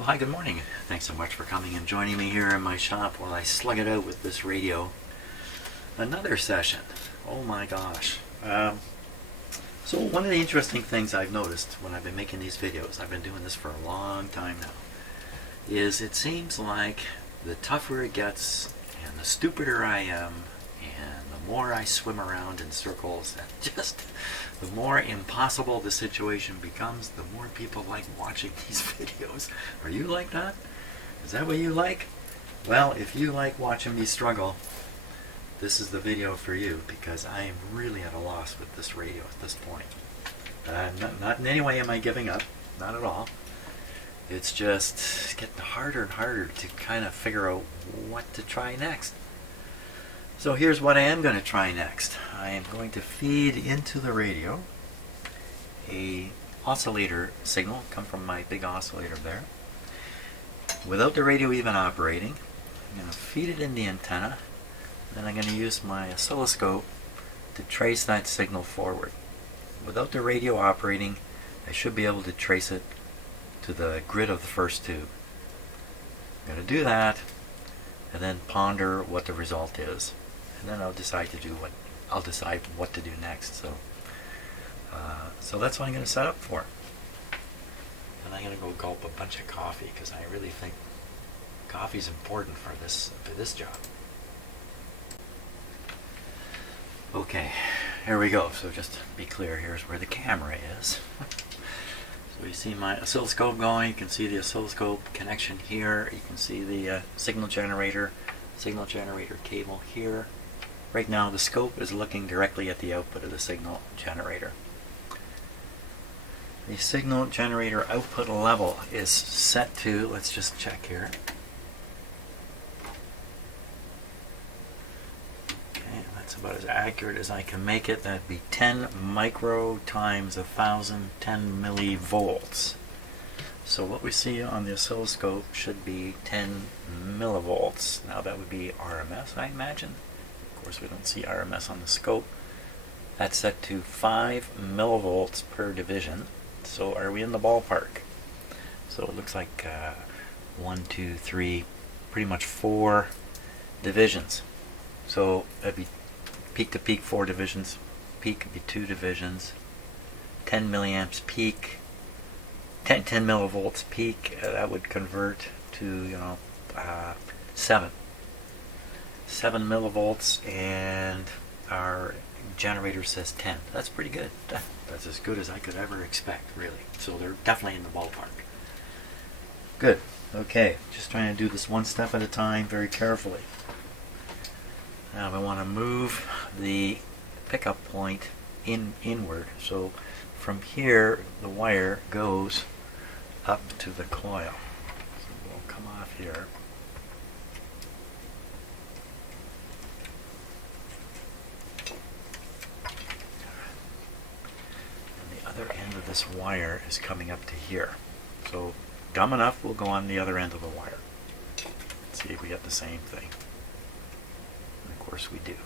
Well, hi, good morning. Thanks so much for coming and joining me here in my shop while I slug it out with this radio. Another session. Oh my gosh. So one of the interesting things I've noticed when I've been making these videos, I've been doing this for a long time now, is it seems like the tougher it gets and the stupider I am and the more I swim around in circles and just the more impossible the situation becomes, the more people like watching these videos. Are you like that? Is that what you like? Well, if you like watching me struggle, this is the video for you, because I am really at a loss with this radio at this point. Not in any way am I giving up, not at all. It's just getting harder and harder to kind of figure out what to try next. So here's what I am going to try next. I am going to feed into the radio a oscillator signal, come from my big oscillator there, without the radio even operating. I'm going to feed it in the antenna, then I'm going to use my oscilloscope to trace that signal forward. Without the radio operating, I should be able to trace it to the grid of the first tube. I'm going to do that and then ponder what the result is, and then I'll decide what to do next. So that's what I'm going to set up for. And I'm going to go gulp a bunch of coffee, because I really think coffee is important for this job. Okay, here we go. So just to be clear, here's where the camera is. So you see my oscilloscope going. You can see the oscilloscope connection here. You can see the signal generator cable here. Right now the scope is looking directly at the output of the signal generator. The signal generator output level is set to, let's just check here. Okay, that's about as accurate as I can make it. That'd be 10 micro times 1,000, 10 millivolts. So what we see on the oscilloscope should be 10 millivolts. Now that would be RMS, I imagine. Of course, we don't see RMS on the scope. That's set to 5 millivolts per division. So are we in the ballpark? So it looks like 1, 2, 3, pretty much 4 divisions. So that'd be peak to peak 4 divisions. Peak would be 2 divisions. 10 milliamps peak. 10 millivolts peak. That would convert to 7 millivolts, and our generator says 10. That's pretty good. That's as good as I could ever expect, really. So they're definitely in the ballpark. Good. Okay, just trying to do this one step at a time, very carefully. Now I want to move the pickup point inward. So from here, the wire goes up to the coil. So we'll come off here. Other end of this wire is coming up to here. So dumb enough, we'll go on the other end of the wire. Let's see if we get the same thing. And of course we do.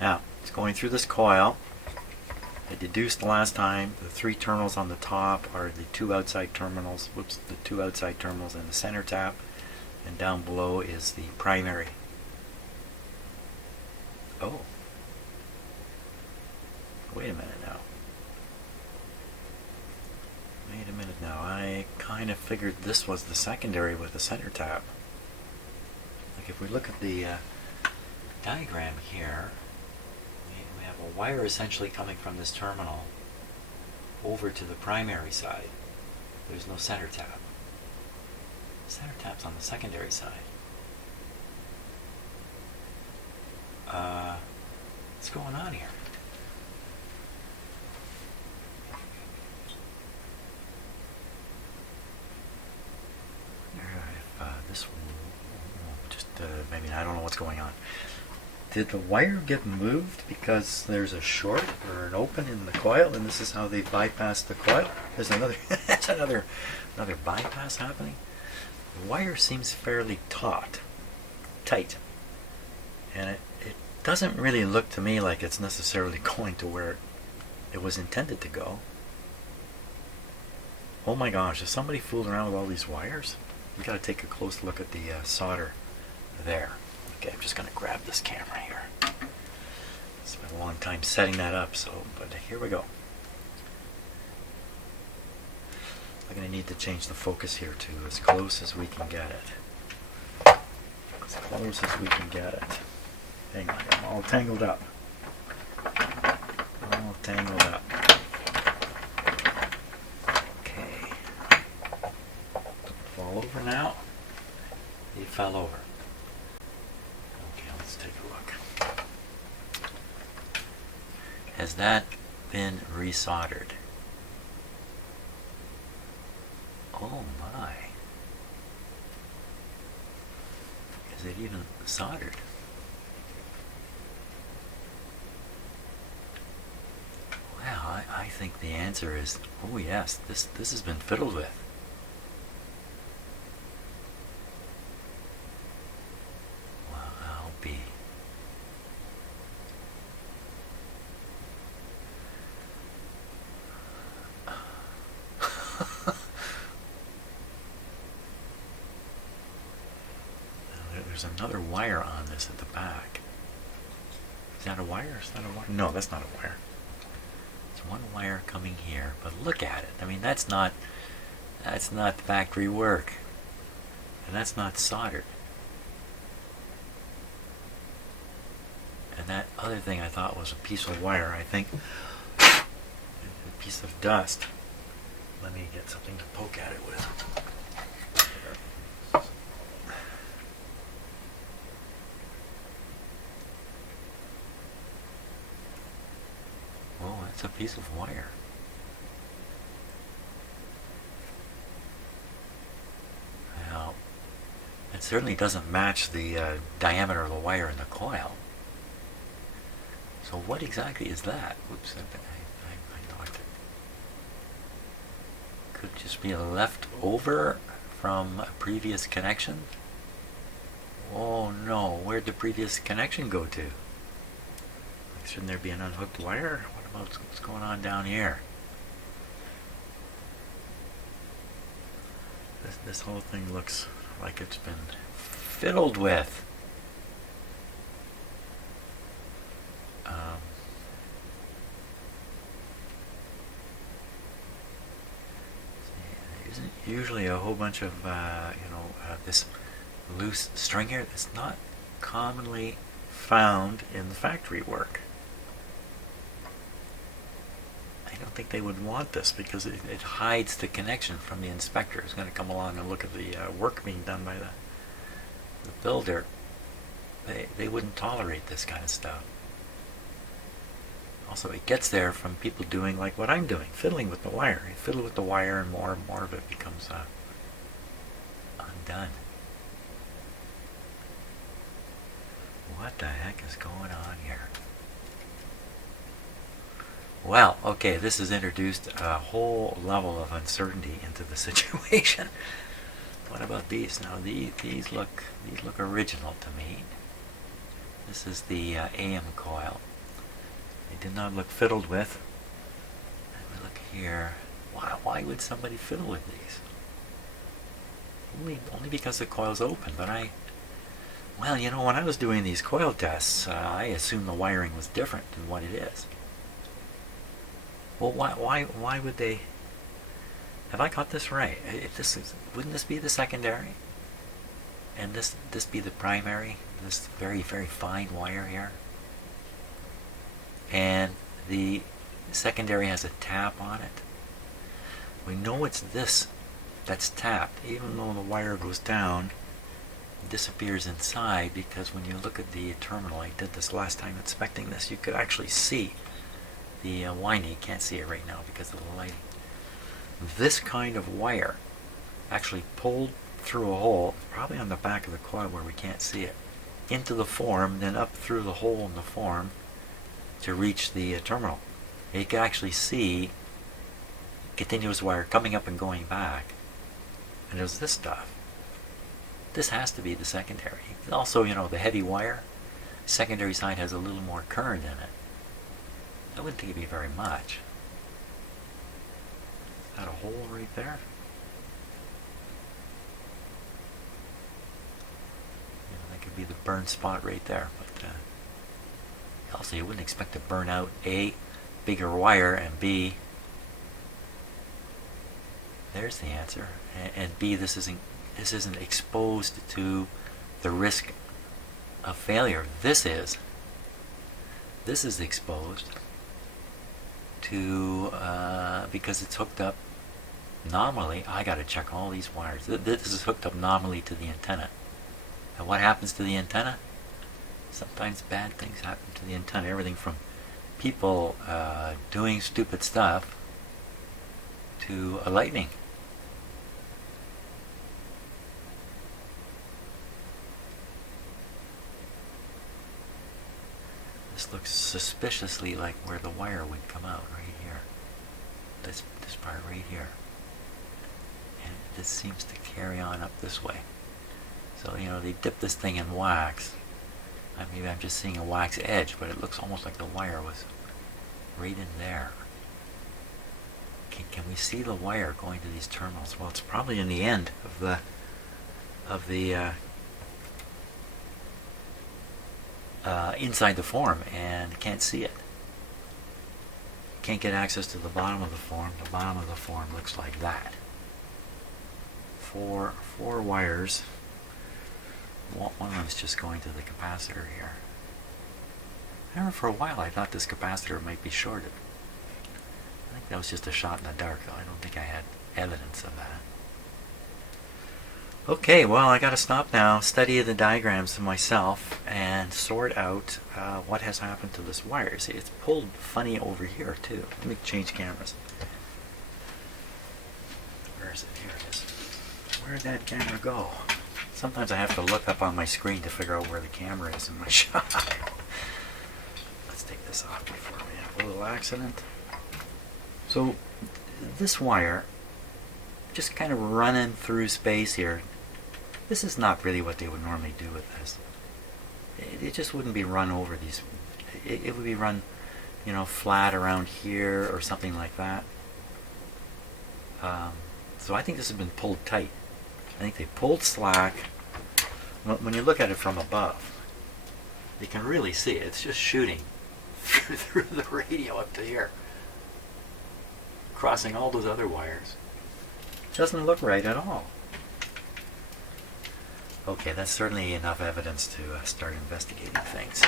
Now, it's going through this coil. I deduced last time the 3 terminals on the top are the 2 outside terminals. Whoops, the 2 outside terminals and the center tap. And down below is the primary. Oh. Wait a minute now. Wait a minute now, I kind of figured this was the secondary with the center tap. Like if we look at the diagram here, we have a wire essentially coming from this terminal over to the primary side. There's no center tap. Center tap's on the secondary side. What's going on here? This just maybe I don't know what's going on. Did the wire get moved because there's a short or an open in the coil, and this is how they bypass the coil? There's another that's another bypass happening. The wire seems fairly tight, and it doesn't really look to me like it's necessarily going to where it was intended to go. Oh my gosh, has somebody fooled around with all these wires? We gotta take a close look at the solder there. Okay, I'm just gonna grab this camera here. Spent a long time setting that up, but here we go. I'm gonna need to change the focus here to as close as we can get it. As close as we can get it. Hang on, I'm all tangled up. All tangled up. Okay. Don't fall over now. He fell over. Okay, let's take a look. Has that been resoldered? Oh my. Is it even soldered? Well, I think the answer is, oh yes, this has been fiddled with. Well, I'll be. There's another wire on this at the back. Is that a wire? Is that a wire? No, that's not a wire. It's one wire coming here, but look at it. I mean, that's not factory work, and that's not soldered. And that other thing I thought was a piece of wire, I think, a piece of dust. Let me get something to poke at it with. Oh, that's a piece of wire. Well, it certainly doesn't match the diameter of the wire in the coil. So what exactly is that? Whoops, I knocked it. Could just be a leftover from a previous connection? Oh no, where'd the previous connection go to? Shouldn't there be an unhooked wire? What about what's going on down here? This whole thing looks like it's been fiddled with. There isn't usually a whole bunch of this loose string here. That's not commonly found in the factory work. I don't think they would want this because it hides the connection from the inspector who's going to come along and look at the work being done by the builder. They wouldn't tolerate this kind of stuff. Also, it gets there from people doing like what I'm doing, fiddling with the wire. You fiddle with the wire and more of it becomes undone. What the heck is going on here? Well, okay, this has introduced a whole level of uncertainty into the situation. What about these? Now these look original to me. This is the AM coil. They did not look fiddled with. Let me look here. Why would somebody fiddle with these? Only because the coil's open. But well, you know, when I was doing these coil tests, I assumed the wiring was different than what it is. Well, why would they? Have I got this right? Wouldn't this be the secondary? And this be the primary? This very, very fine wire here? And the secondary has a tap on it. We know it's this that's tapped, even though the wire goes down, it disappears inside, because when you look at the terminal, I did this last time inspecting this, you could actually see the winding. You can't see it right now because of the lighting. This kind of wire actually pulled through a hole, probably on the back of the coil where we can't see it, into the form, then up through the hole in the form to reach the terminal. And you can actually see continuous wire coming up and going back. And there's this stuff. This has to be the secondary. Also, you know, the heavy wire, secondary side has a little more current in it. I wouldn't think it'd be very much. Is that a hole right there? That could be the burn spot right there. But also, you wouldn't expect to burn out A, bigger wire, and B, there's the answer. And B, this isn't exposed to the risk of failure. This is exposed to because it's hooked up nominally. I got to check all these wires. This is hooked up nominally to the antenna. And what happens to the antenna? Sometimes bad things happen to the antenna. Everything from people doing stupid stuff to a lightning. This looks suspiciously like where the wire would come out, right here. This part right here. And this seems to carry on up this way. So, they dip this thing in wax. Maybe I'm just seeing a wax edge, but it looks almost like the wire was right in there. Can we see the wire going to these terminals? Well, it's probably in the end of the inside the form, and can't see it. Can't get access to the bottom of the form. The bottom of the form looks like that. Four wires. One of them's just going to the capacitor here. I remember for a while I thought this capacitor might be shorted. I think that was just a shot in the dark, though. I don't think I had evidence of that. Okay, well, I got to stop now, study the diagrams myself, and sort out what has happened to this wire. See, it's pulled funny over here, too. Let me change cameras. Where is it? Here it is. Where did that camera go? Sometimes I have to look up on my screen to figure out where the camera is in my shot. Let's take this off before we have a little accident. So, this wire, just kind of running through space here. This is not really what they would normally do with this. It just wouldn't be run over these. It would be run, flat around here or something like that. So I think this has been pulled tight. I think they pulled slack. When you look at it from above, you can really see it. It's just shooting through the radio up to here, crossing all those other wires. Doesn't look right at all. Okay, that's certainly enough evidence to start investigating things.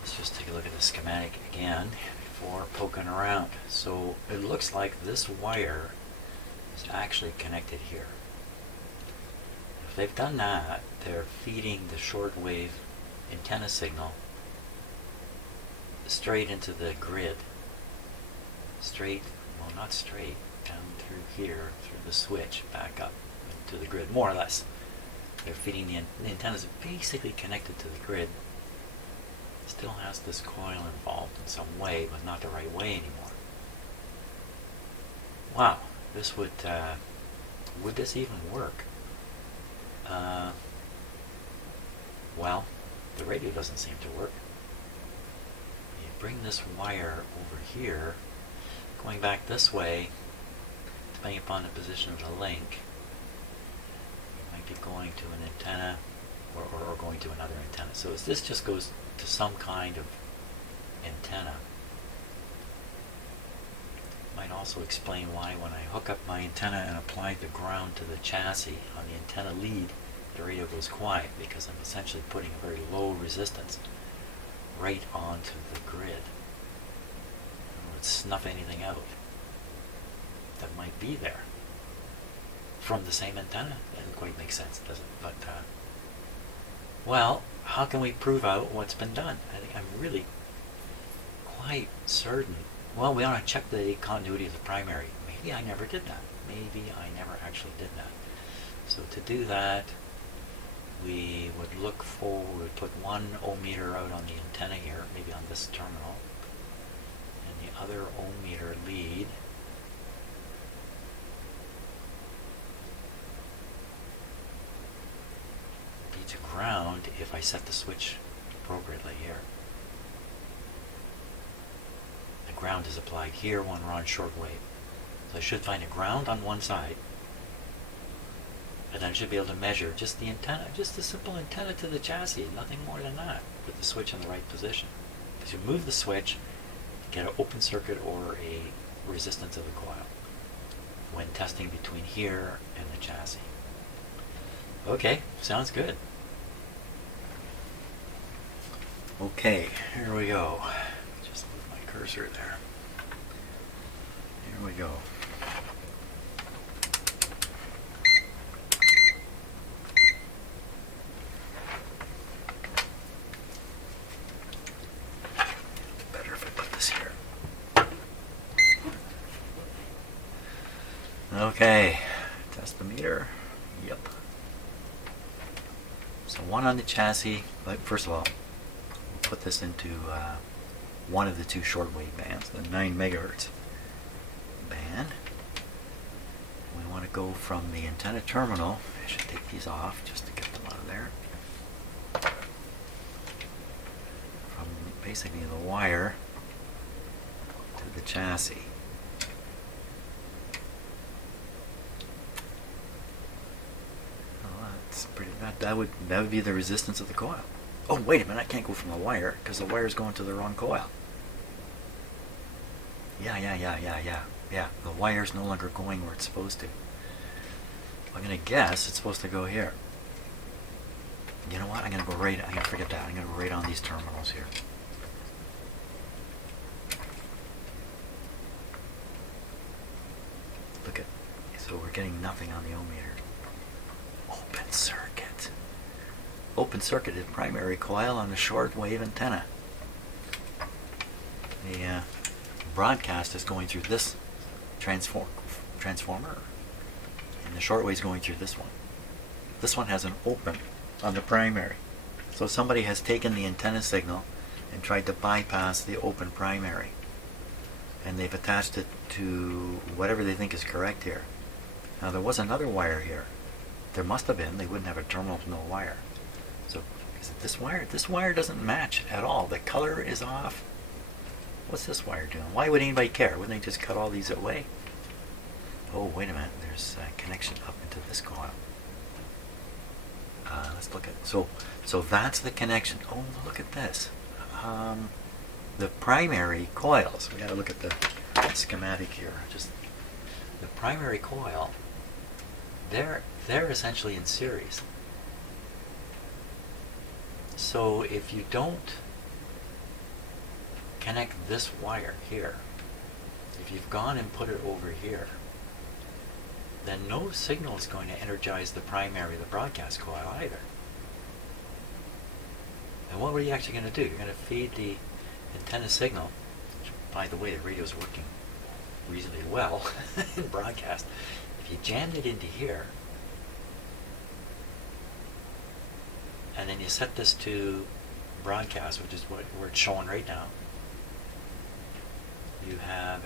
Let's just take a look at the schematic again before poking around. So it looks like this wire is actually connected here. If they've done that, they're feeding the shortwave antenna signal straight into the grid. Not straight, down through here, through the switch, back up to the grid, more or less. They're feeding the antennas basically connected to the grid. Still has this coil involved in some way, but not the right way anymore. Wow, this would this even work? Well, the radio doesn't seem to work. You bring this wire over here, going back this way, depending upon the position of the link, you might be going to an antenna or going to another antenna. So this just goes to some kind of antenna. Might also explain why when I hook up my antenna and apply the ground to the chassis on the antenna lead, the radio goes quiet, because I'm essentially putting a very low resistance right onto the grid. It would snuff anything out that might be there from the same antenna. It doesn't quite make sense, does it? But well, how can we prove out what's been done? I think I'm really quite certain. Well, we want to check the continuity of the primary. Maybe I never did that. Maybe I never actually did that. So to do that, we would look for, we would put one ohmmeter out on the antenna here, maybe on this terminal, and the other ohmmeter lead be to ground if I set the switch appropriately here. The ground is applied here when we're on shortwave. So I should find a ground on one side, and then I should be able to measure just the antenna, just a simple antenna to the chassis, nothing more than that, with the switch in the right position. Because you move the switch, get an open circuit or a resistance of the coil when testing between here and the chassis. Okay, sounds good. Okay, here we go. Just move my cursor there. Here we go. Better if I put this here. Okay, test the meter. Yep. So one on the chassis, but first of all, we'll put this into one of the two shortwave bands, the 9 megahertz band. We want to go from the antenna terminal. I should take these off just to get them out of there. From basically the wire to the chassis. Well, that's pretty. That would be the resistance of the coil. Oh, wait a minute! I can't go from the wire because the wire's going to the wrong coil. Yeah. The wire's no longer going where it's supposed to. I'm gonna guess it's supposed to go here. You know what? I'm gonna forget that. I'm gonna go right on these terminals here. Look at. So we're getting nothing on the ohmmeter. Open circuit. Open circuited primary coil on the shortwave antenna. The broadcast is going through this transformer, and the shortwave is going through this one. This one has an open on the primary. So somebody has taken the antenna signal and tried to bypass the open primary, and they've attached it to whatever they think is correct here. Now there was another wire here. There must have been. They wouldn't have a terminal with no wire. So is it this wire? This wire doesn't match at all. The color is off. What's this wire doing? Why would anybody care? Wouldn't they just cut all these away? Oh, wait a minute. There's a connection up into this coil. Let's look at. So that's the connection. Oh, look at this. The primary coils. We got to look at the schematic here. Just the primary coil. They're essentially in series. So if you don't connect this wire here, if you've gone and put it over here, then no signal is going to energize the primary, the broadcast coil either. And what are you actually going to do? You're going to feed the antenna signal, which, by the way, the radio is working reasonably well in broadcast. If you jammed it into here, and then you set this to broadcast, which is what it's showing right now, you have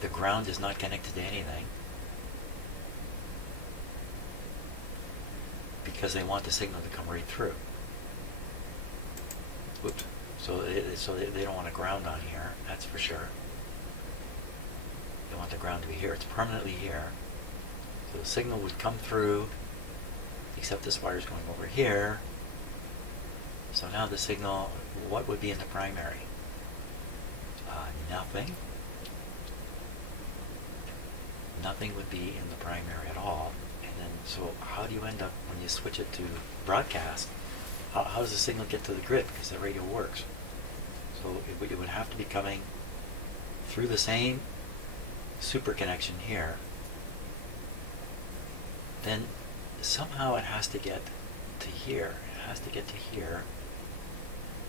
the ground is not connected to anything because they want the signal to come right through. Oops. So they don't want a ground on here, that's for sure. They want the ground to be here. It's permanently here. So the signal would come through, except this wire is going over here. So now the signal, what would be in the primary? Nothing. Nothing would be in the primary at all. And then, so how do you end up when you switch it to broadcast? How does the signal get to the grid? Because the radio works. So it would have to be coming through the same super connection here. Then somehow it has to get to here. It has to get to here.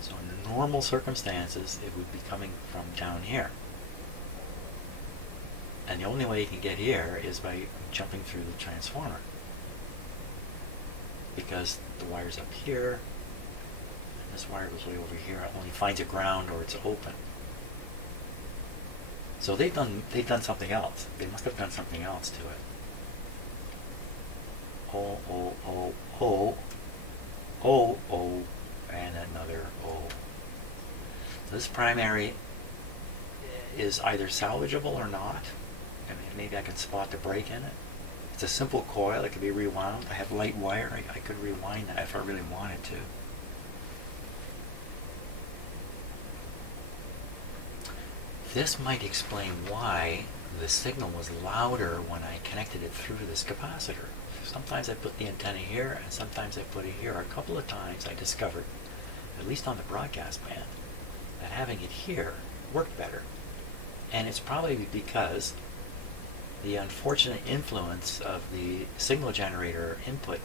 So in normal circumstances, it would be coming from down here. And the only way you can get here is by jumping through the transformer. Because the wire's up here, and this wire goes way over here. It only finds a ground or it's open. So they've done something else. They must have done something else to it. O, and another O. So this primary, is either salvageable or not. I mean, maybe I can spot the break in it. It's a simple coil. It can be rewound. I have light wire. I could rewind that if I really wanted to. This might explain why the signal was louder when I connected it through this capacitor. Sometimes I put the antenna here, and sometimes I put it here. A couple of times I discovered, at least on the broadcast band, that having it here worked better. And it's probably because the unfortunate influence of the signal generator input,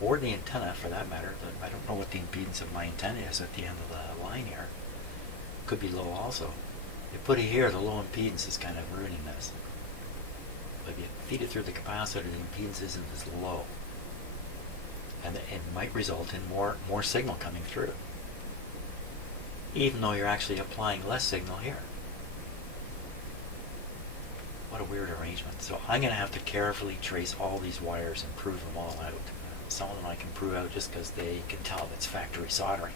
or the antenna for that matter, I don't know what the impedance of my antenna is at the end of the line here, could be low also. You put it here, the low impedance is kind of ruining this. But if you feed it through the capacitor, the impedance isn't as low. And it might result in more signal coming through, even though you're actually applying less signal here. What a weird arrangement. So I'm going to have to carefully trace all these wires and prove them all out. Some of them I can prove out just because they can tell it's factory soldering.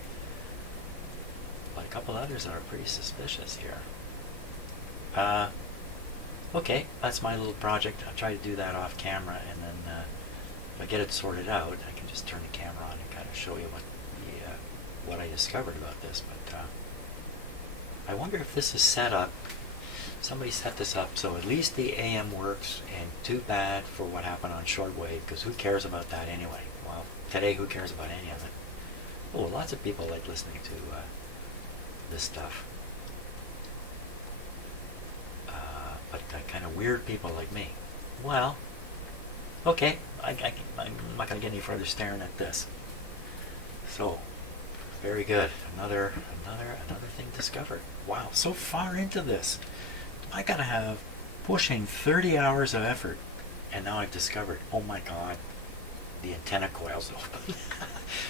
But a couple others are pretty suspicious here. Okay, that's my little project. I'll try to do that off camera, and then if I get it sorted out, I can just turn the camera on and kind of show you what I discovered about this. But I wonder if this is set up. Somebody set this up so at least the AM works, and too bad for what happened on shortwave, because who cares about that anyway? Well, today who cares about any of it? Oh, lots of people like listening to this stuff. But kind of weird people like me. Well, okay, I'm not going to get any further staring at this. So, very good. Another thing discovered. Wow, so far into this. I got to have pushing 30 hours of effort, and now I've discovered, oh my God, the antenna coil's open.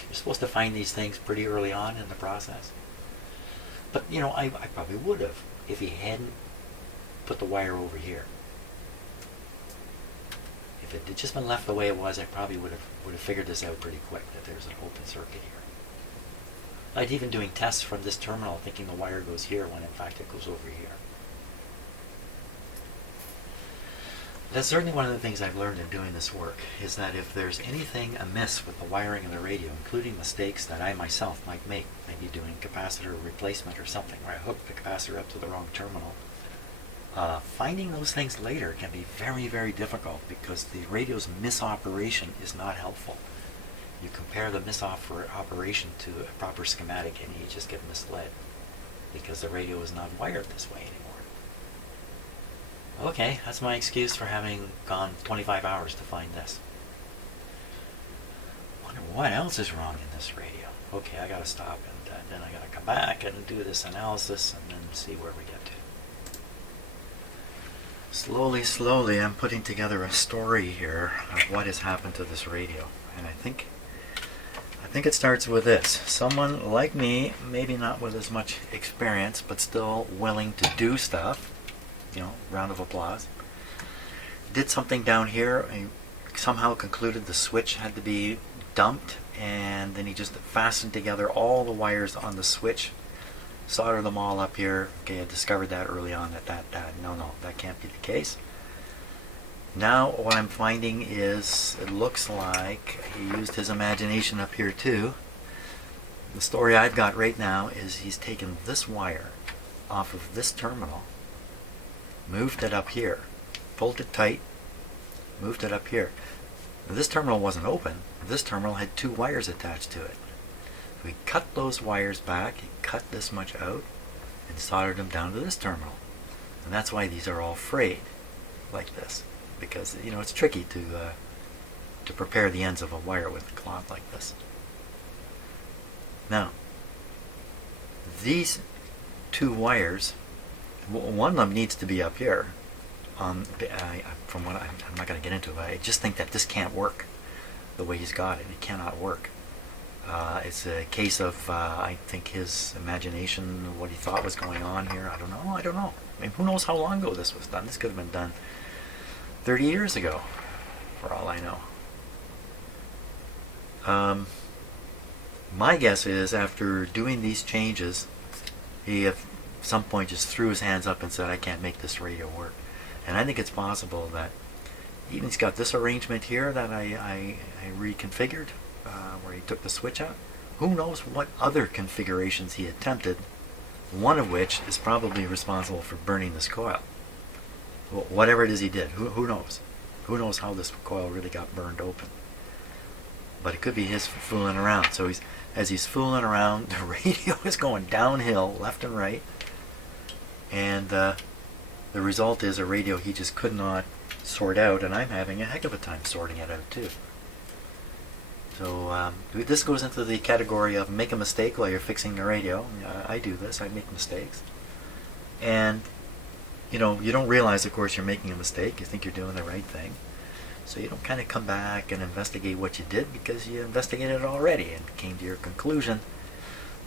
You're supposed to find these things pretty early on in the process. But, you know, I probably would have if he hadn't put the wire over here. If it had just been left the way it was, I probably would have figured this out pretty quick, that there's an open circuit here. I'd even doing tests from this terminal thinking the wire goes here when in fact it goes over here. That's certainly one of the things I've learned in doing this work, is that if there's anything amiss with the wiring of the radio, including mistakes that I myself might make, maybe doing capacitor replacement or something, where I hooked the capacitor up to the wrong terminal, finding those things later can be very, very difficult, because the radio's misoperation is not helpful. You compare the misoperation to a proper schematic and you just get misled, because the radio is not wired this way anymore. Okay, that's my excuse for having gone 25 hours to find this. Wonder what else is wrong in this radio. Okay, I gotta stop, and then I gotta come back and do this analysis and then see where we get to. Slowly, I'm putting together a story here of what has happened to this radio. And I think it starts with this. Someone like me, maybe not with as much experience, but still willing to do stuff. You know, round of applause. Did something down here. He somehow concluded the switch had to be dumped, and then he just fastened together all the wires on the switch, soldered them all up here. Okay, I discovered that early on that no, that can't be the case. Now what I'm finding is it looks like he used his imagination up here too. The story I've got right now is he's taken this wire off of this terminal, moved it up here, pulled it tight, moved it up here. Now, this terminal wasn't open. This terminal had two wires attached to it. We cut those wires back, he cut this much out, and soldered them down to this terminal. And that's why these are all frayed like this, because you know it's tricky to prepare the ends of a wire with a cloth like this. Now, these two wires, one of them needs to be up here. From what I'm not going to get into it, I just think that this can't work the way he's got it. It cannot work. It's a case of, I think, his imagination, what he thought was going on here. I don't know. I mean, who knows how long ago this was done? This could have been done 30 years ago, for all I know. My guess is after doing these changes, he some point just threw his hands up and said, I can't make this radio work. And I think it's possible that even he's got this arrangement here that I reconfigured, where he took the switch out. Who knows what other configurations he attempted, one of which is probably responsible for burning this coil. Well, whatever it is he did, who knows? Who knows how this coil really got burned open? But it could be his fooling around. So as he's fooling around, the radio is going downhill, left and right. And the result is a radio he just could not sort out, and I'm having a heck of a time sorting it out too. So this goes into the category of make a mistake while you're fixing the radio. I do this. I make mistakes. And you don't realize, of course, you're making a mistake. You think you're doing the right thing. So you don't kind of come back and investigate what you did because you investigated it already and came to your conclusion.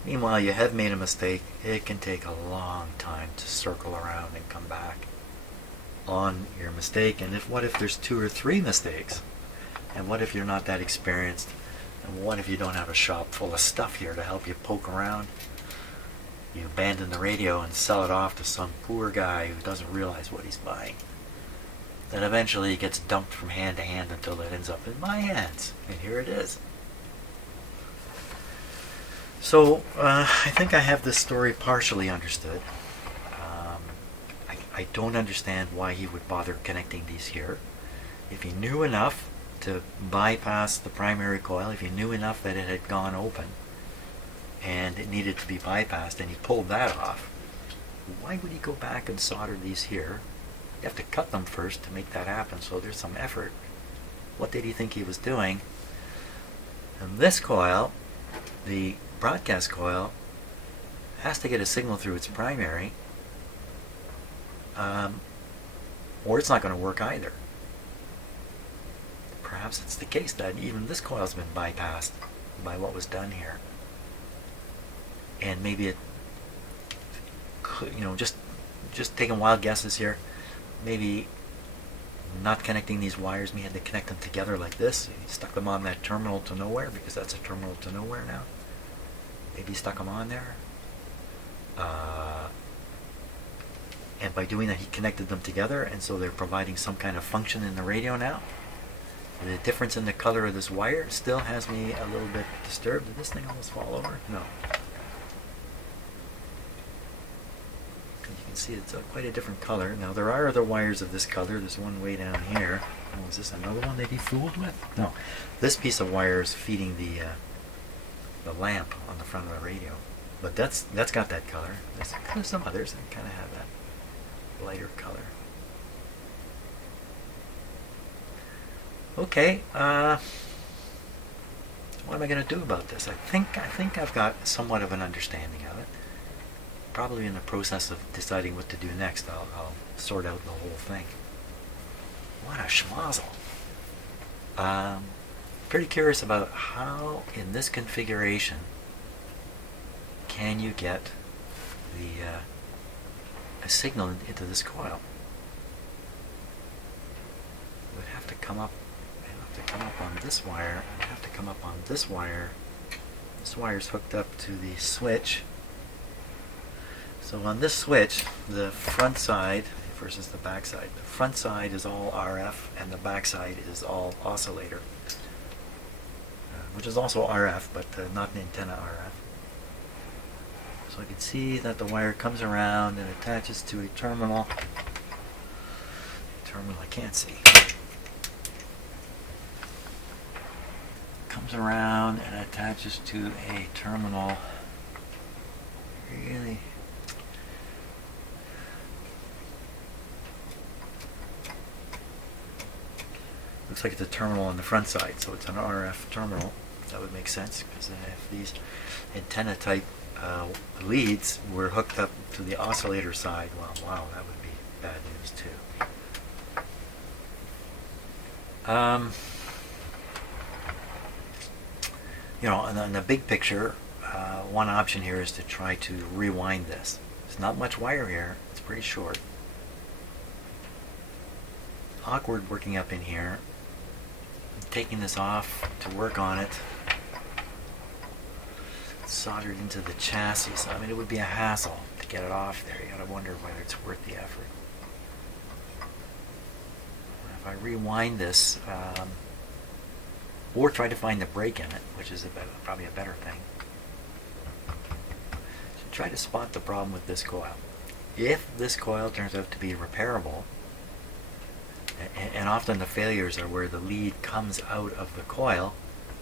Meanwhile, you have made a mistake. It can take a long time to circle around and come back on your mistake. And what if there's 2 or 3 mistakes? And what if you're not that experienced? And what if you don't have a shop full of stuff here to help you poke around? You abandon the radio and sell it off to some poor guy who doesn't realize what he's buying. Then eventually it gets dumped from hand to hand until it ends up in my hands. And here it is. So I think I have this story partially understood. I don't understand why he would bother connecting these here. If he knew enough to bypass the primary coil, if he knew enough that it had gone open and it needed to be bypassed and he pulled that off, why would he go back and solder these here? You have to cut them first to make that happen, so there's some effort. What did he think he was doing? And this coil, the broadcast coil, has to get a signal through its primary, or it's not going to work either. Perhaps it's the case that even this coil's been bypassed by what was done here. And maybe it could, just taking wild guesses here, maybe not connecting these wires, we had to connect them together like this. He stuck them on that terminal to nowhere, because that's a terminal to nowhere now. Maybe he stuck them on there. And by doing that, he connected them together, and so they're providing some kind of function in the radio now. The difference in the color of this wire still has me a little bit disturbed. Did this thing almost fall over? No. You can see it's quite a different color. Now there are other wires of this color. There's one way down here. Oh, is this another one that he fooled with? No. This piece of wire is feeding the lamp on the front of the radio. But that's got that color. There's some others that kind of have that lighter color. Okay, what am I going to do about this? I think I've got somewhat of an understanding of it. Probably in the process of deciding what to do next, I'll sort out the whole thing. What a schmozzle. Pretty curious about how, in this configuration, can you get a signal into this coil. It would have to come up. On this wire. I have to come up on this wire. This wire is hooked up to the switch. So on this switch, the front side versus the back side. The front side is all RF, and the back side is all oscillator, which is also RF, but not an antenna RF. So I can see that the wire comes around and attaches to a terminal. I can't see. Comes around and attaches to a terminal. Really? Looks like it's a terminal on the front side, so it's an RF terminal. That would make sense, because if these antenna type leads were hooked up to the oscillator side, well, wow, that would be bad news too. In the big picture, one option here is to try to rewind this. There's not much wire here. It's pretty short. Awkward working up in here. I'm taking this off to work on it. It's soldered into the chassis. So, it would be a hassle to get it off there. You gotta wonder whether it's worth the effort. If I rewind this, or try to find the break in it, which is probably a better thing. So try to spot the problem with this coil. If this coil turns out to be repairable, and often the failures are where the lead comes out of the coil,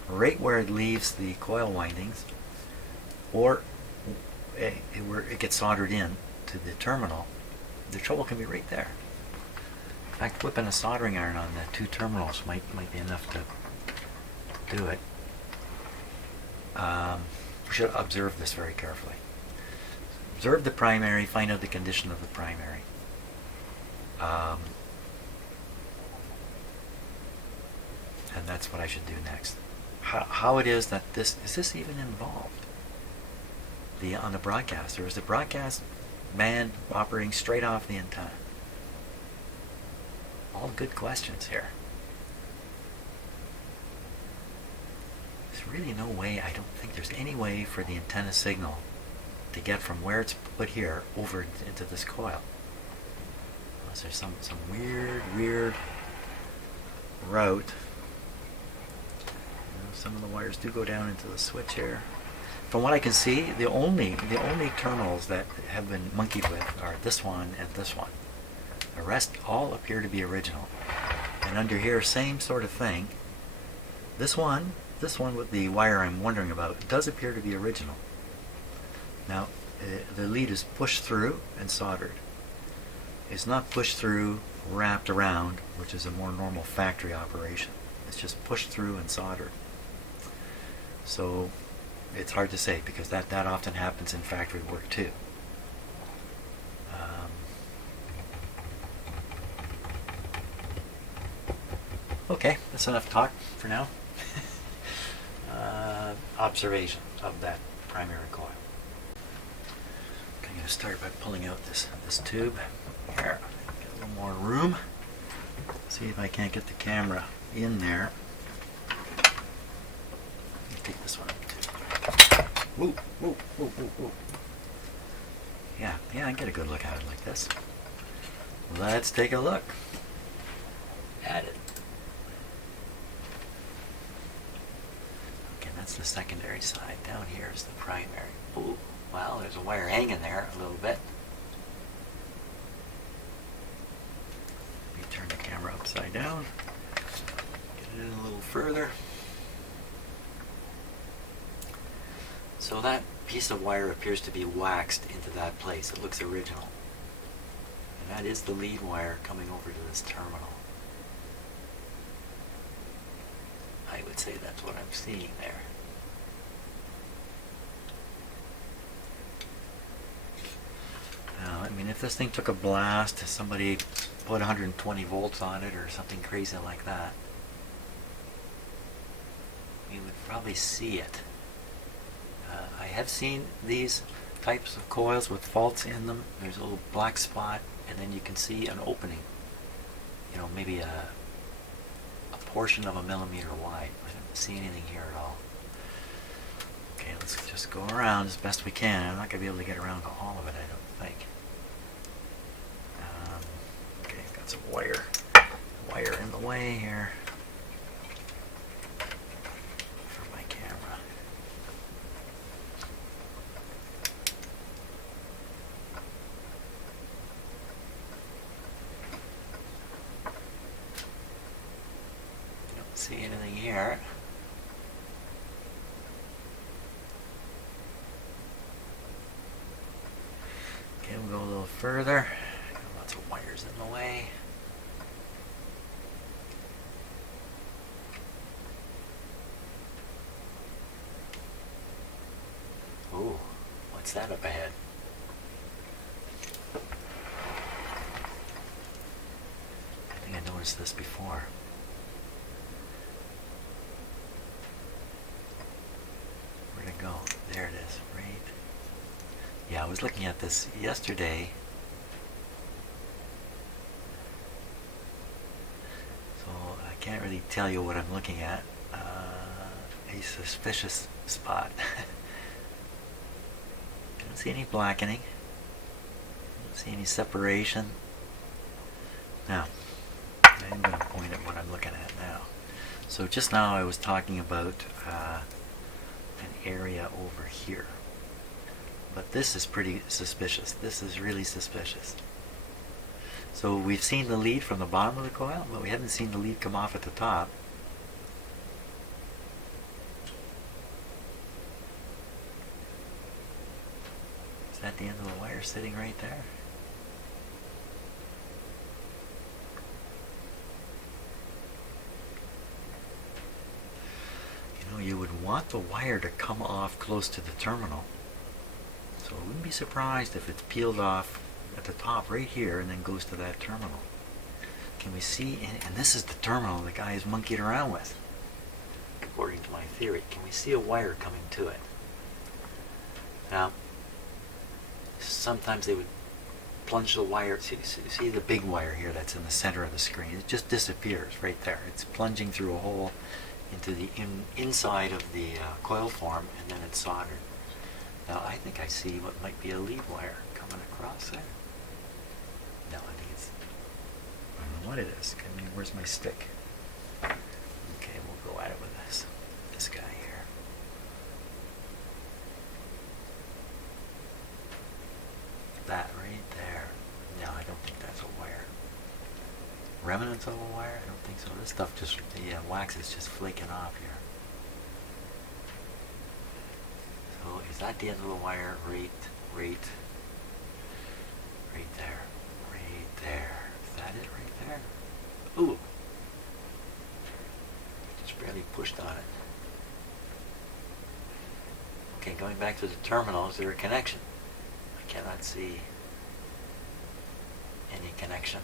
right where it leaves the coil windings, or where it gets soldered in to the terminal, the trouble can be right there. In fact, whipping a soldering iron on the two terminals might be enough to do it. You should observe this very carefully. Observe the primary, find out the condition of the primary. And that's what I should do next. How it is that is this even involved? On the broadcast, or is the broadcast band operating straight off the antenna? All good questions here. There's really no way, I don't think there's any way for the antenna signal to get from where it's put here over into this coil. Unless there's some weird route. Some of the wires do go down into the switch here. From what I can see, the only terminals that have been monkeyed with are this one and this one. The rest all appear to be original. And under here, same sort of thing. This one with the wire I'm wondering about does appear to be original. Now, the lead is pushed through and soldered. It's not pushed through, wrapped around, which is a more normal factory operation. It's just pushed through and soldered. So it's hard to say, because that often happens in factory work too. Okay, that's enough talk for now. Observation of that primary coil. Okay, I'm going to start by pulling out this tube. Here, get a little more room. See if I can't get the camera in there. Take this one up too. Whoa. Yeah, I get a good look at it like this. Let's take a look at it. Okay, that's the secondary side. Down here is the primary. Ooh, well, there's a wire hanging there a little bit. Let me turn the camera upside down. Get it in a little further. So that piece of wire appears to be waxed into that place. It looks original. And that is the lead wire coming over to this terminal. I would say that's what I'm seeing there. Now, I mean, if this thing took a blast, somebody put 120 volts on it or something crazy like that, you would probably see it. I have seen these types of coils with faults in them. There's a little black spot, and then you can see an opening. You know, maybe a portion of a millimeter wide. I don't see anything here at all. Okay, let's just go around as best we can. I'm not going to be able to get around to all of it, I don't think. Okay, got some wire in the way here. See anything here? Okay, we'll go a little further. Got lots of wires in the way. Ooh, what's that up ahead? I think I noticed this before. Where'd it go? There it is, right? Yeah, I was looking at this yesterday. So I can't really tell you what I'm looking at. A suspicious spot. I don't see any blackening. See any separation? Now, I'm going to point at what I'm looking at now. So just now I was talking about an area over here. But this is pretty suspicious. This is really suspicious. So we've seen the lead from the bottom of the coil, but we haven't seen the lead come off at the top. Is that the end of the wire sitting right there? You know, you would want the wire to come off close to the terminal. So I wouldn't be surprised if it's peeled off at the top right here and then goes to that terminal. Can we see, and this is the terminal the guy is monkeying around with, according to my theory. Can we see a wire coming to it? Now, sometimes they would plunge the wire. See the big wire here that's in the center of the screen? It just disappears right there. It's plunging through a hole into the inside of the coil form, and then it's soldered. Now I think I see what might be a lead wire coming across there. No, I think it's, I don't know what it is. I mean, where's my stick? Okay, we'll go at it with this guy here. That right there. No, I don't think that's a wire. Remnants of a wire? I don't think so. This stuff just, the wax is just flaking off here. So is that the end of the wire? Right there. Right there. Is that it right there? Ooh. Just barely pushed on it. Okay, going back to the terminal, is there a connection? I cannot see any connection.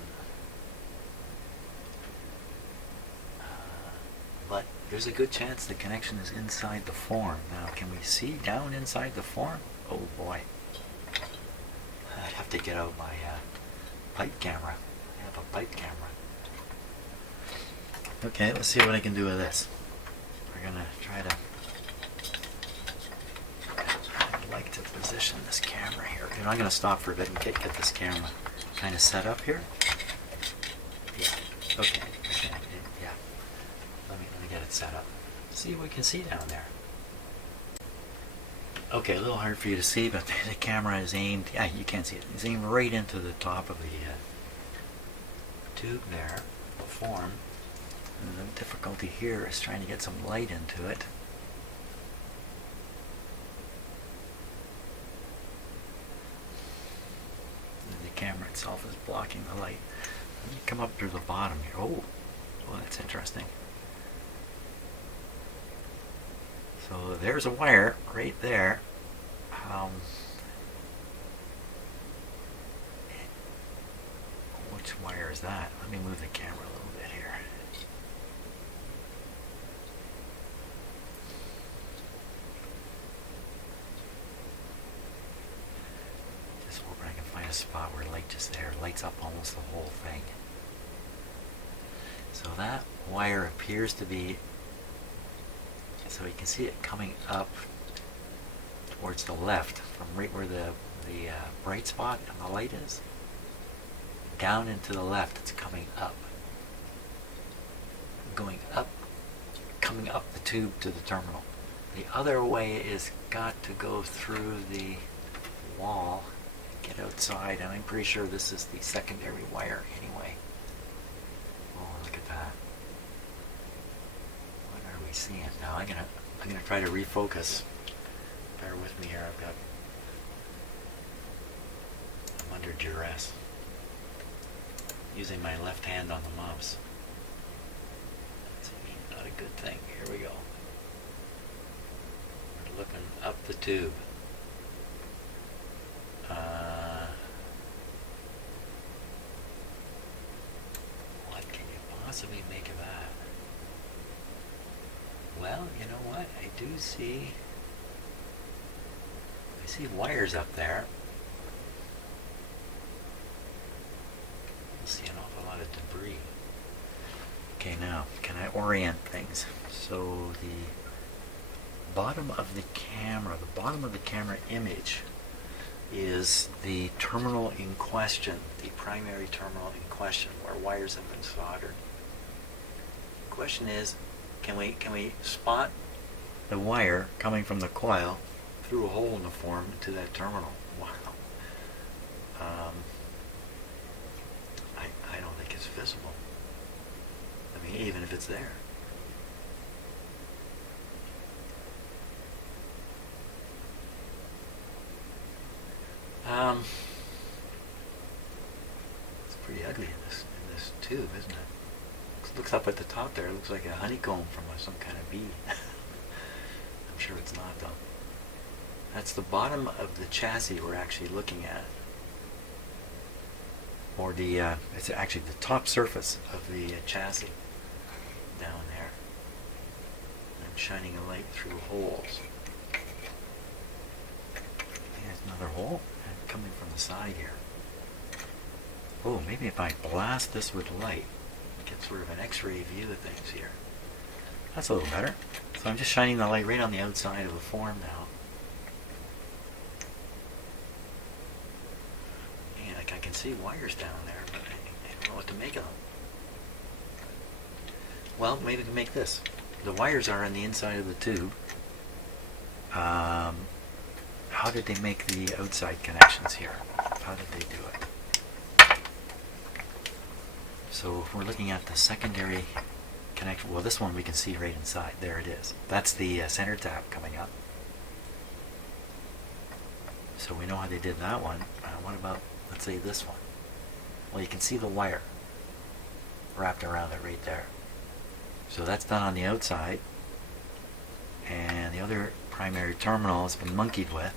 But there's a good chance the connection is inside the form. Now, can we see down inside the form? Oh boy. I'd have to get out my pipe camera. I have a pipe camera. Okay, let's see what I can do with this. We're going to try to... I'd like to position this camera here. You know, I'm going to stop for a bit and get this camera kind of set up here. Yeah, okay. Yeah. Let me get it set up. See what we can see down there. Okay, a little hard for you to see, but the camera is aimed, yeah, you can't see it. It's aimed right into the top of the tube there, the form. And the difficulty here is trying to get some light into it. And the camera itself is blocking the light. Let me come up to the bottom here. Oh, that's interesting. So there's a wire right there. Which wire is that? Let me move the camera a little bit here. Just hoping I can find a spot where light just there lights up almost the whole thing. So that wire appears to be, so you can see it coming up towards the left from right where the bright spot and the light is. Down into the left, it's coming up. Going up, coming up the tube to the terminal. The other way is got to go through the wall, get outside, and I'm pretty sure this is the secondary wire anyway. Oh, look at that. What are we seeing? Now I'm gonna try to refocus. Bear with me here. I'm under duress. Using my left hand on the mouse. That's not a good thing. Here we go. We're looking up the tube. What can you possibly make of that? Well, you know what? I see wires up there. See an awful lot of debris. Okay, now can I orient things? So the bottom of the camera image is the terminal in question, the primary terminal in question, where wires have been soldered. The question is, can we spot the wire coming from the coil through a hole in the form to that terminal? Wow. I don't think it's visible. I mean, even if it's there. It's pretty ugly in this tube, isn't it? It looks up at the top there. It looks like a honeycomb from some kind of bee. I'm sure it's not, though. That's the bottom of the chassis we're actually looking at. Or it's actually the top surface of the chassis down there. I'm shining a light through holes. There's another hole coming from the side here. Oh, maybe if I blast this with light, get sort of an X-ray view of things here. That's a little better. So I'm just shining the light right on the outside of the form now. And I can see wires down there, but I don't know what to make of them. Well, maybe we can make this. The wires are on the inside of the tube. How did they make the outside connections here? How did they do it? So if we're looking at the secondary connection, well, this one we can see right inside. There it is. That's the center tap coming up. So we know how they did that one. What about, let's say, this one? Well, you can see the wire wrapped around it right there. So that's done on the outside. And the other primary terminal has been monkeyed with.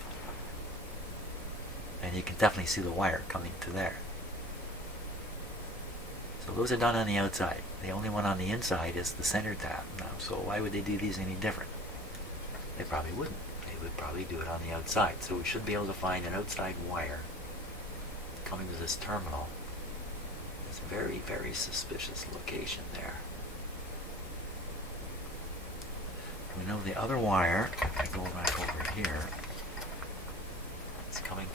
And you can definitely see the wire coming to there. So those are done on the outside. The only one on the inside is the center tap now. So why would they do these any different? They probably wouldn't. They would probably do it on the outside. So we should be able to find an outside wire coming to this terminal. It's a very, very suspicious location there. We know the other wire, if I go back over here, it's coming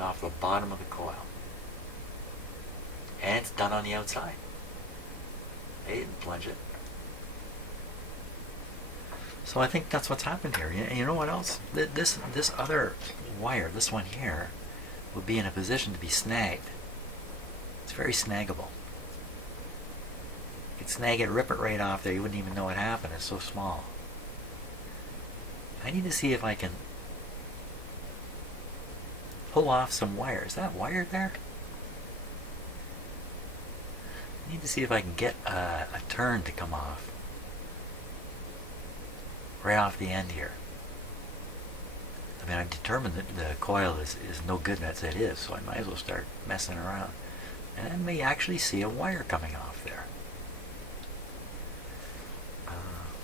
off the bottom of the coil. And it's done on the outside. They didn't plunge it. So I think that's what's happened here. You know what else? This other wire, this one here, would be in a position to be snagged. It's very snaggable. You could snag it, rip it right off there. You wouldn't even know what happened. It's so small. I need to see if I can pull off some wire. Is that wire there? I need to see if I can get a turn to come off. Right off the end here. I mean, I've determined that the coil is no good as it is, so I might as well start messing around. And I may actually see a wire coming off there.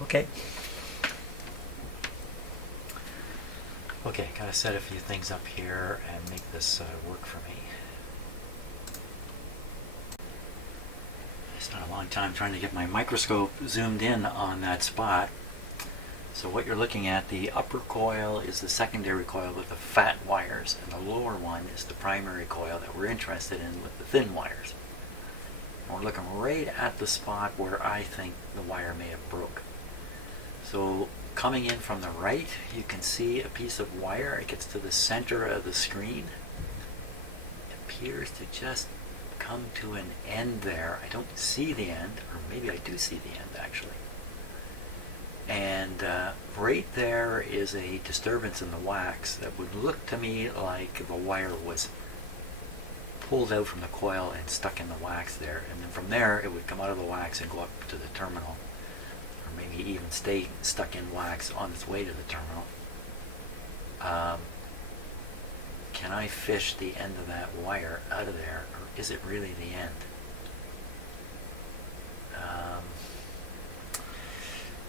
Okay. Okay, gotta set a few things up here and make this work for me. I spent a long time trying to get my microscope zoomed in on that spot. So what you're looking at, the upper coil is the secondary coil with the fat wires, and the lower one is the primary coil that we're interested in with the thin wires. And we're looking right at the spot where I think the wire may have broke. So coming in from the right, you can see a piece of wire. It gets to the center of the screen. It appears to just come to an end there. I don't see the end, or maybe I do see the end actually. And right there is a disturbance in the wax that would look to me like the wire was pulled out from the coil and stuck in the wax there. And then from there, it would come out of the wax and go up to the terminal. Or maybe even stay stuck in wax on its way to the terminal. Can I fish the end of that wire out of there, or is it really the end?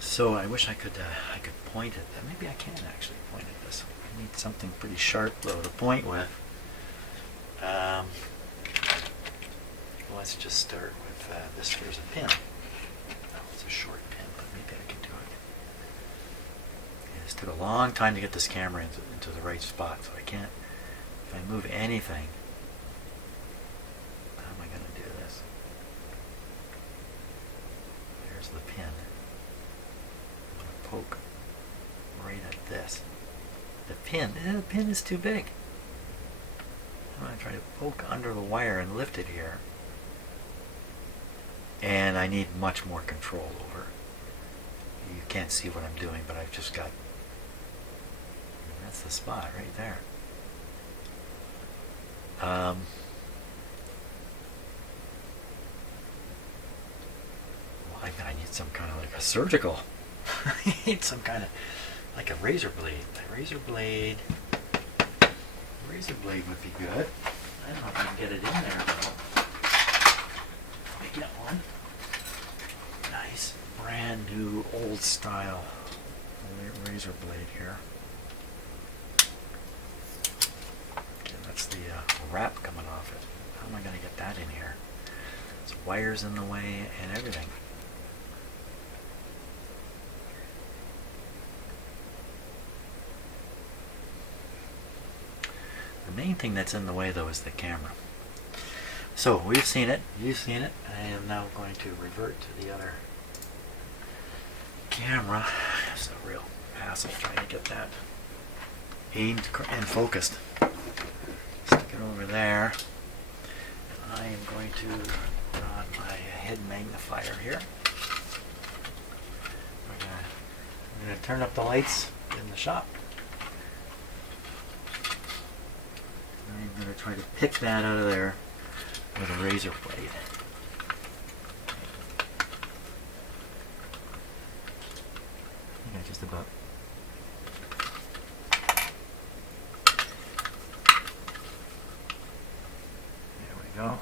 So I wish I could point at that. Maybe I can actually point at this. I need something pretty sharp though to point with. Let's just start with this. There's a pin. Oh, it's a short pin, but maybe I can do it. It took a long time to get this camera into the right spot, so I can't if I move anything, how am I going to do this? There's the pin. I'm going to poke right at this. The pin is too big. I'm going to try to poke under the wire and lift it here. And I need much more control over. You can't see what I'm doing, but I've just got, that's the spot right there. Well, I need some kind of like a surgical. I need some kind of, like a razor blade. A razor blade would be good. I don't know if I can get it in there though. Let me get one. Nice, brand new, old style razor blade here. Okay, that's the wrap coming off it. How am I going to get that in here? There's wires in the way and everything. The main thing that's in the way though is the camera. So we've seen it, you've seen it. I am now going to revert to the other camera. It's a real hassle trying to get that aimed and focused. Stick it over there. And I am going to put on my head magnifier here. I'm going to turn up the lights in the shop. I'm going to try to pick that out of there with a razor blade. I think I just about. There we go.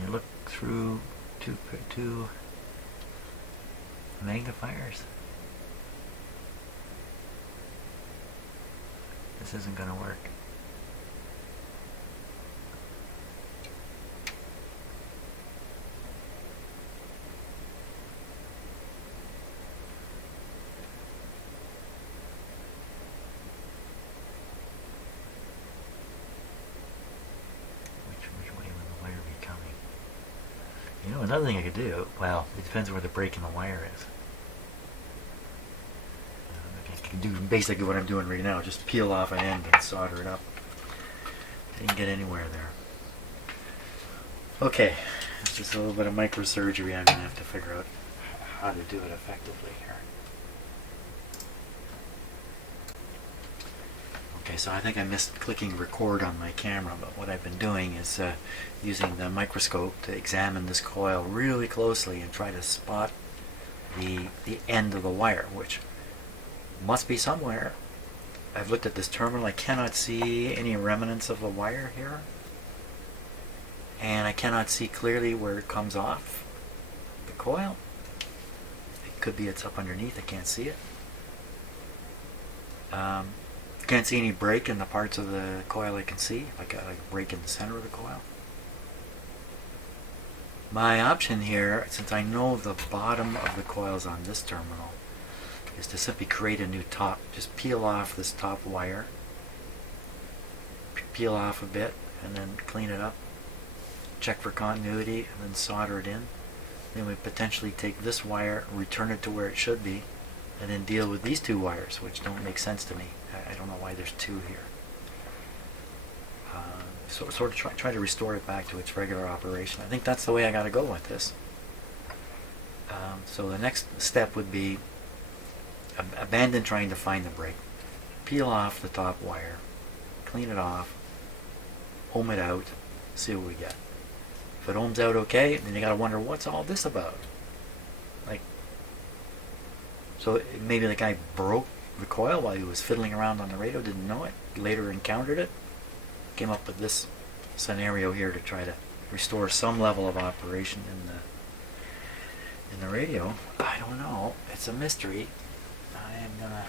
You look through two magnifiers. This isn't going to work. You know, another thing I could do, well, it depends where the break in the wire is. I can do basically what I'm doing right now, just peel off an end and solder it up. Didn't get anywhere there. Okay, it's just a little bit of microsurgery. I'm going to have to figure out how to do it effectively here. Okay, so I think I missed clicking record on my camera, but what I've been doing is using the microscope to examine this coil really closely and try to spot the end of the wire, which must be somewhere. I've looked at this terminal. I cannot see any remnants of the wire here, and I cannot see clearly where it comes off the coil. It could be it's up underneath. I can't see it. Can't see any break in the parts of the coil I can see, like a break in the center of the coil. My option here, since I know the bottom of the coils on this terminal, is to simply create a new top. Just peel off this top wire, peel off a bit, and then clean it up, check for continuity, and then solder it in. Then we potentially take this wire, return it to where it should be, and then deal with these two wires, which don't make sense to me. I don't know why there's two here. So sort of try to restore it back to its regular operation. I think that's the way I got to go with this. So the next step would be abandon trying to find the break. Peel off the top wire, clean it off, ohm it out, see what we get. If it ohms out okay, then you got to wonder, what's all this about? Like, so maybe the guy broke the coil while he was fiddling around on the radio, didn't know it, later encountered it, came up with this scenario here to try to restore some level of operation in the radio, I don't know. It's a mystery. I am gonna.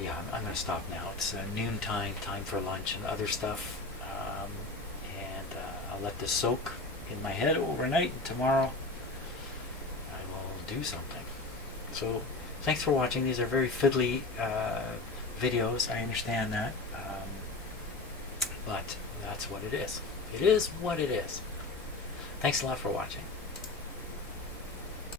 Yeah, I'm gonna stop now. It's noontime, time for lunch and other stuff, and I'll let this soak in my head overnight. And tomorrow, I will do something. So, thanks for watching. These are very fiddly videos. I understand that, but that's what it is. It is what it is. Thanks a lot for watching.